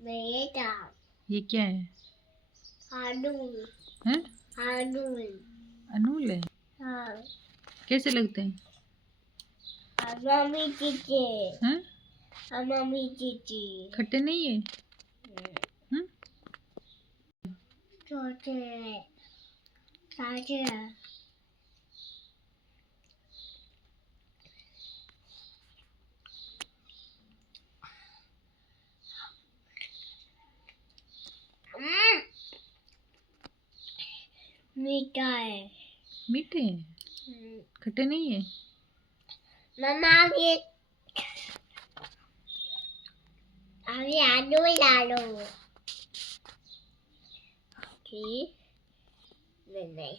बेटा ये क्या है? अनूल हैं? अनूल अनूल है। हाँ कैसे लगते हैं? मम्मी चीची हैं? मम्मी चीची खट्टे नहीं है? हैं? छोटे साझे मीठा है मीठे हैं? खट्टे नहीं है? मम्मा अभी आलू डालो ठीक नहीं